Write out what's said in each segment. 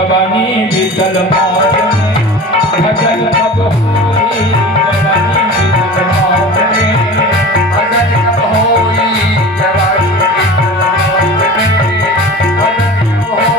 जवानी बीतल मौज में भजन कब होई जवानी बीतल मौज में भजन कब होई जवानी बीतल मौज में भजन कब होई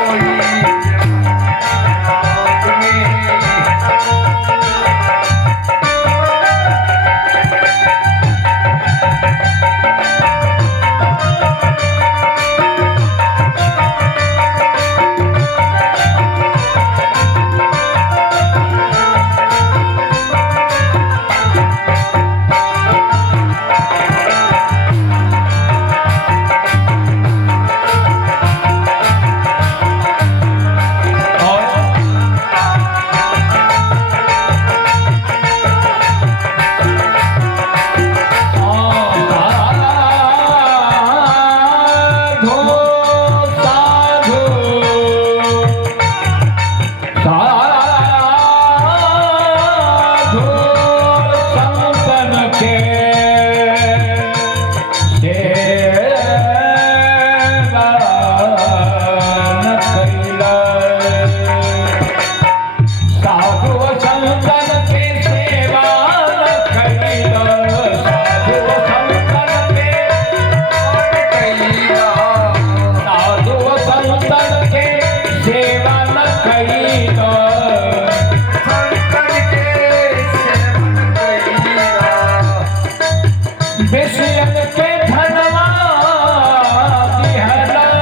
जवानी बीतल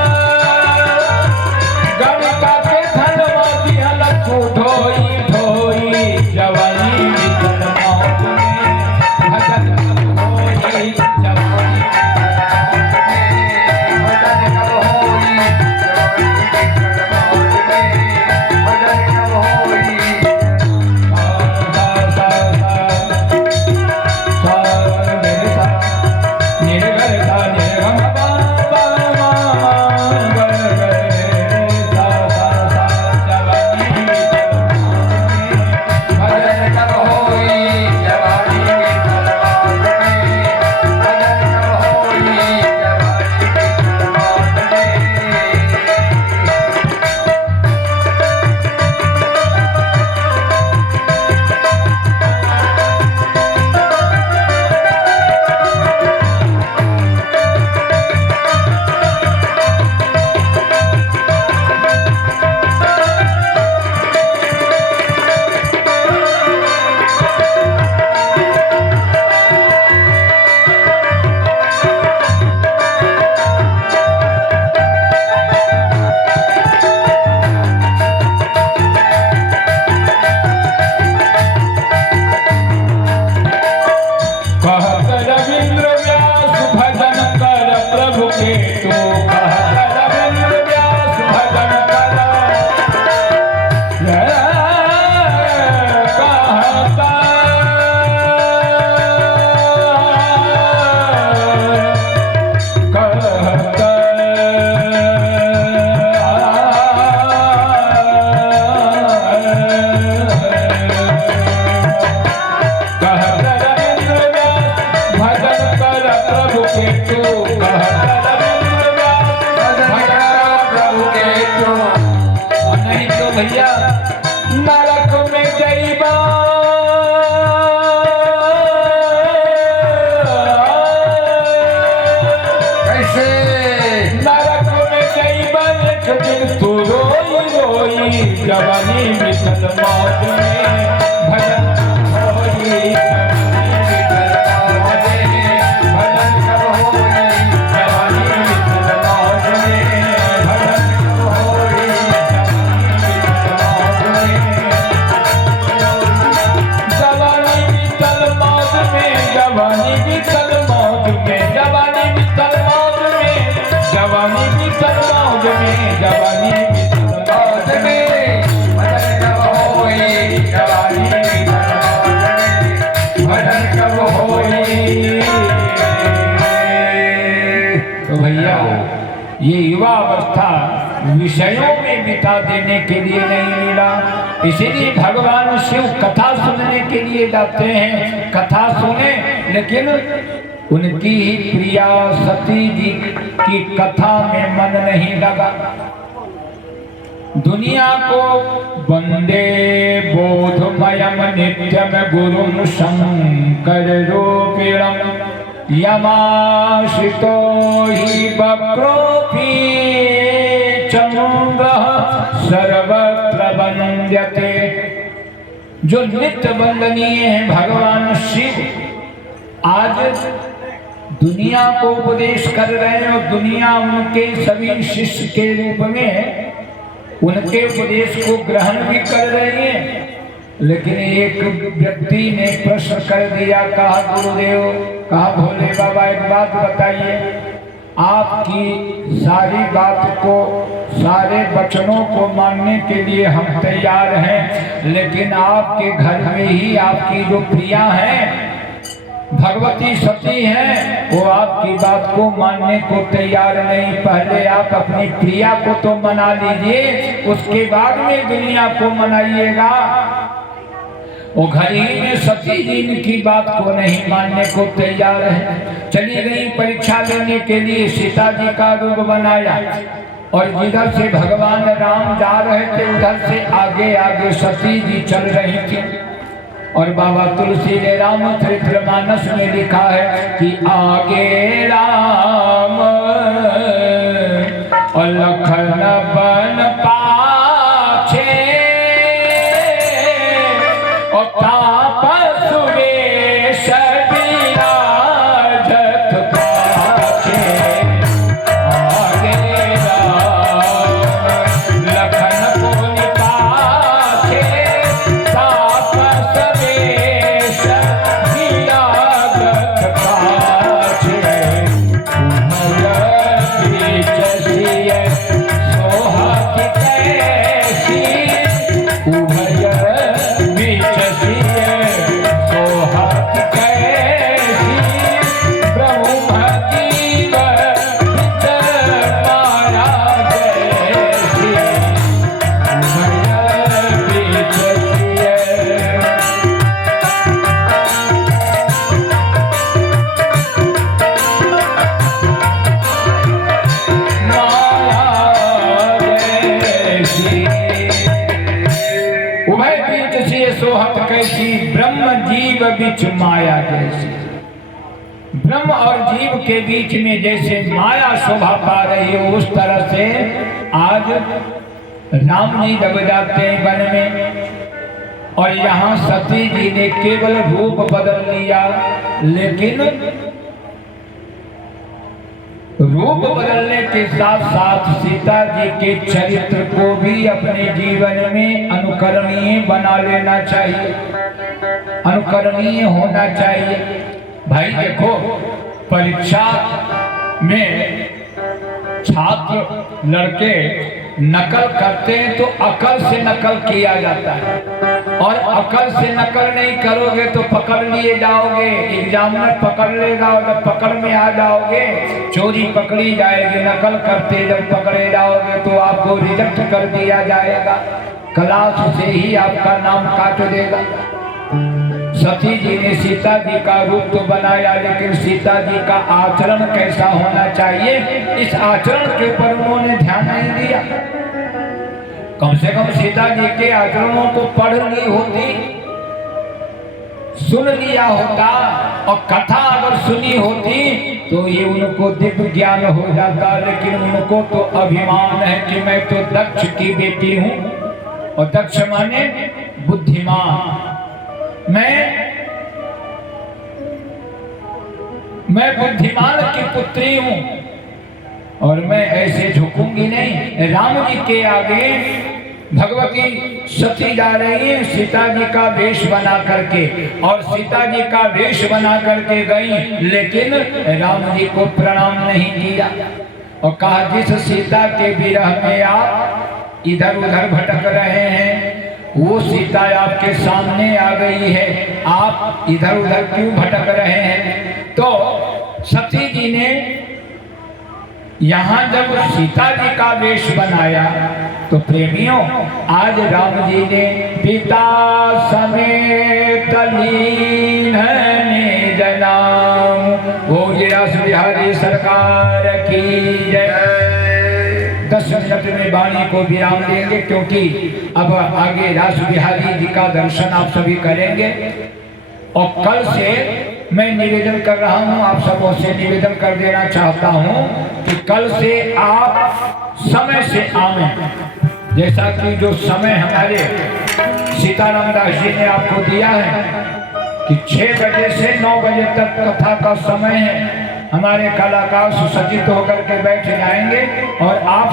मौज में भजन होई जवानी बीतल मौज में भजन कब होई जवानी बीतल मौज में भजन कब होई जवानी बीतल मौज में जवानी बीतल मौज में जवानी बीतल मौज में जवानी बीतल मौज में जवानी बीतल मौज में तो भैया ये युवा अवस्था विषयों में बिता देने के लिए नहीं मिला, इसीलिए भगवान शिव कथा सुनने के लिए जाते हैं। कथा सुने लेकिन उनकी ही प्रिया सती जी की कथा में मन नहीं लगा। दुनिया को वंदे बोधमयम नित्यम गुरुं शंकर रूपिणं यमाश्रितो हि वक्रोऽपि चंद्रः सर्वत्र वन्द्यते। जो नित्य वंदनीय है भगवान शिव, आज दुनिया को उपदेश कर रहे हैं और दुनिया उनके सभी शिष्य के रूप में उनके उपदेश को ग्रहण भी कर रही है। लेकिन एक व्यक्ति ने प्रश्न कर दिया, कहा गुरुदेव, कहा भोले बाबा एक बात बताइए, आपकी सारी बात को, सारे वचनों को मानने के लिए हम तैयार हैं, लेकिन आपके घर में ही आपकी जो प्रिया हैं भगवती सती हैं, वो आपकी बात को मानने को तैयार नहीं। पहले आप अपनी प्रिया को तो मना लीजिए, उसके बाद में दुनिया को मनाइएगा। वो घर ही में सती जी इनकी बात को नहीं मानने को तैयार है। चली गई परीक्षा लेने के लिए, सीता जी का रूप बनाया और जिधर से भगवान राम जा रहे थे उधर से आगे आगे सती जी चल रही थी। और बाबा तुलसी ने रामचरितमानस में लिखा है कि आगे राम और लखन बन पाछे और ताप सुरेश विराजत पाछे। आगे राम लखन बन पाछे ताप सुरेश विराजत पाछे। उभय बीच सिय सोहात कैसी ब्रह्मति बीच माया जैसी। उभय बीच सिय उभय बीच से सोहत कैसी ब्रह्म जीव बीच माया जैसी। ब्रह्म और जीव के बीच में जैसे माया शोभा पा रही हो, उस तरह से आज राम जी जब जाते हैं वन में और यहाँ सती जी ने केवल रूप बदल लिया, लेकिन रूप बदलने के साथ साथ सीता जी के चरित्र को भी अपने जीवन में अनुकरणीय बना लेना चाहिए, अनुकरणीय होना चाहिए। भाई देखो, परीक्षा में छात्र लड़के नकल करते हैं तो अकल से नकल किया जाता है, और अकल से नकल नहीं करोगे तो पकड़ लिए जाओगे। एग्जामिनर पकड़ लेगा और जब पकड़ में आ जाओगे चोरी पकड़ी जाएगी। नकल करते जब पकड़े जाओगे तो आपको रिजेक्ट कर दिया जाएगा, क्लास से ही आपका नाम काट देगा। सती जी ने सीता जी का रूप तो बनाया, लेकिन सीता जी का आचरण कैसा होना चाहिए, इस आचरण के ऊपर उन्होंने ध्यान नहीं दिया। कम से कम सीता जी के आचरणों को पढ़ ली होती, सुन लिया होता, और कथा अगर सुनी होती तो ये उनको दिव्य ज्ञान हो जाता। लेकिन उनको तो अभिमान है कि मैं तो दक्ष की बेटी हूँ, और दक्ष माने बुद्धिमान। मैं बुद्धिमान की पुत्री हूँ और मैं ऐसे झुकूंगी नहीं। राम जी के आगे भगवती सती जा रही है सीता जी का वेश बना करके, और सीता जी का वेश बना करके गई, लेकिन राम जी को प्रणाम नहीं किया और कहा जिस सीता के विरह में आप इधर उधर भटक रहे हैं वो सीता आपके सामने आ गई है, आप इधर उधर क्यों भटक रहे हैं। तो सती जी ने यहाँ जब सीता जी का वेश बनाया तो प्रेमियों, आज राम जी ने पिता समेत लीन निज नाम, वो गिरस बिहारी सरकार की जय। 10 मिनट में वाणी को विराम देंगे, क्योंकि अब आगे रास बिहारी जी का दर्शन आप सभी करेंगे। और कल से मैं निवेदन कर रहा हूं, आप सबों से निवेदन कर देना चाहता हूं कि कल से आप समय से आवें। जैसा कि जो समय हमारे सीताराम दास जी ने आपको दिया है कि 6 बजे से 9 बजे तक कथा का समय है। हमारे कलाकार सुसज्जित होकर के बैठ जाएंगे और आप